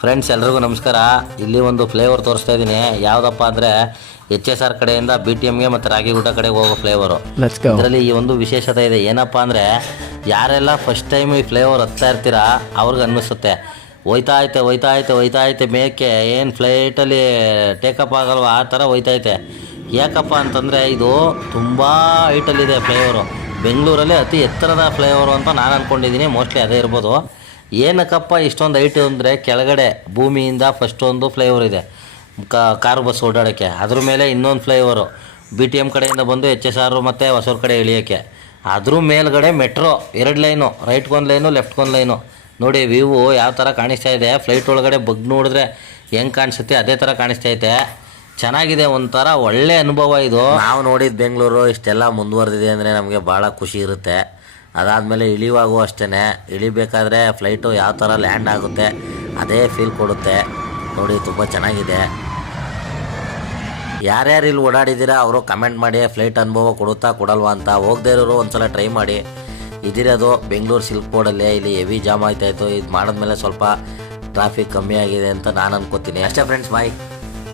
Friends ಎಲ್ರಿಗೂ ನಮಸ್ಕಾರ. ಇಲ್ಲಿ ಒಂದು ಫ್ಲೇವರ್ ತೋರಿಸ್ತಾ ಇದ್ದೀನಿ. ಯಾವುದಪ್ಪ ಅಂದರೆ HSR ಕಡೆಯಿಂದ BTMಗೆ ಮತ್ತು ರಾಗಿಗುಡ್ಡ ಕಡೆಗೆ ಹೋಗೋ ಫ್ಲೇವರು. ಇದರಲ್ಲಿ ಈ ಒಂದು ವಿಶೇಷತೆ ಇದೆ. ಏನಪ್ಪ ಅಂದರೆ ಯಾರೆಲ್ಲ ಫಸ್ಟ್ ಟೈಮ್ ಈ ಫ್ಲೇವರ್ ಹತ್ತಾ ಇರ್ತೀರಾ ಅವ್ರಿಗೆ ಅನ್ನಿಸುತ್ತೆ ಹೋಯ್ತಾ ಐತೆ ಮೇಕೆ ಏನು ಫ್ಲೈಟಲ್ಲಿ ಟೇಕಪ್ ಆಗಲ್ವ ಆ ಥರ ಹೋಯ್ತೈತೆ. ಯಾಕಪ್ಪ ಅಂತಂದರೆ ಇದು ತುಂಬ ಹೈಟಲ್ಲಿದೆ ಫ್ಲೇವರು. ಬೆಂಗಳೂರಲ್ಲಿ ಅತಿ ಎತ್ತರದ ಫ್ಲೇವರು ಅಂತ ನಾನು ಅಂದ್ಕೊಂಡಿದ್ದೀನಿ. ಮೋಸ್ಟ್ಲಿ ಅದೇ ಇರ್ಬೋದು. ಏನಕ್ಕಪ್ಪ ಇಷ್ಟೊಂದು ಹೈಟು ಅಂದರೆ ಕೆಳಗಡೆ ಭೂಮಿಯಿಂದ ಫಸ್ಟ್ ಒಂದು ಫ್ಲೈಓವರ್ ಇದೆ ಕಾರು ಬಸ್ ಓಡಾಡೋಕ್ಕೆ. ಅದ್ರ ಮೇಲೆ ಇನ್ನೊಂದು ಫ್ಲೈಓವರು BTM ಕಡೆಯಿಂದ ಬಂದು HSR ಮತ್ತು ಹೊಸೂರು ಕಡೆ ಇಳಿಯೋಕ್ಕೆ. ಅದ್ರ ಮೇಲ್ಗಡೆ ಮೆಟ್ರೋ 2 ಲೈನು, ರೈಟ್ಗೊಂದು ಲೈನು ಲೆಫ್ಟ್ಗೊಂದು ಲೈನು. ನೋಡಿ ವ್ಯೂ ಯಾವ ಥರ ಕಾಣಿಸ್ತಾ ಇದೆ. ಫ್ಲೈಟ್ ಒಳಗಡೆ ಬಗ್ ನೋಡಿದ್ರೆ ಹೆಂಗೆ ಕಾಣಿಸುತ್ತೆ ಅದೇ ಥರ ಕಾಣಿಸ್ತೈತೆ. ಚೆನ್ನಾಗಿದೆ, ಒಂಥರ ಒಳ್ಳೆ ಅನುಭವ ಇದು. ನಾವು ನೋಡಿದ ಬೆಂಗಳೂರು ಇಷ್ಟೆಲ್ಲ ಮುಂದುವರೆದಿದೆ ಅಂದರೆ ನಮಗೆ ಭಾಳ ಖುಷಿ ಇರುತ್ತೆ. ಅದಾದಮೇಲೆ ಇಳಿವಾಗೂ ಅಷ್ಟೇ, ಇಳಿಬೇಕಾದ್ರೆ ಫ್ಲೈಟು ಯಾವ ಥರ ಲ್ಯಾಂಡ್ ಆಗುತ್ತೆ ಅದೇ ಫೀಲ್ ಕೊಡುತ್ತೆ. ನೋಡಿ ತುಂಬ ಚೆನ್ನಾಗಿದೆ. ಯಾರ್ಯಾರು ಇಲ್ಲಿ ಓಡಾಡಿದ್ದೀರಾ ಅವರು ಕಮೆಂಟ್ ಮಾಡಿ ಫ್ಲೈಟ್ ಅನುಭವ ಕೊಡುತ್ತಾ ಕೊಡಲ್ವಾ ಅಂತ. ಹೋಗದೇ ಇರೋರು ಒಂದು ಸಲ ಟ್ರೈ ಮಾಡಿ. ಇದಿರೋದು ಬೆಂಗಳೂರು ಸಿಲ್ಕ್ ಬೋರ್ಡಲ್ಲಿ. ಇಲ್ಲಿ ಹೆವಿ ಜಾಮ್ ಆಯ್ತಾಯಿತ್ತು. ಇದು ಮಾಡಿದ್ಮೇಲೆ ಸ್ವಲ್ಪ ಟ್ರಾಫಿಕ್ ಕಮ್ಮಿ ಆಗಿದೆ ಅಂತ ನಾನು ಅನ್ಕೋತೀನಿ ಅಷ್ಟೇ ಫ್ರೆಂಡ್ಸ್. ಬಾಯ್.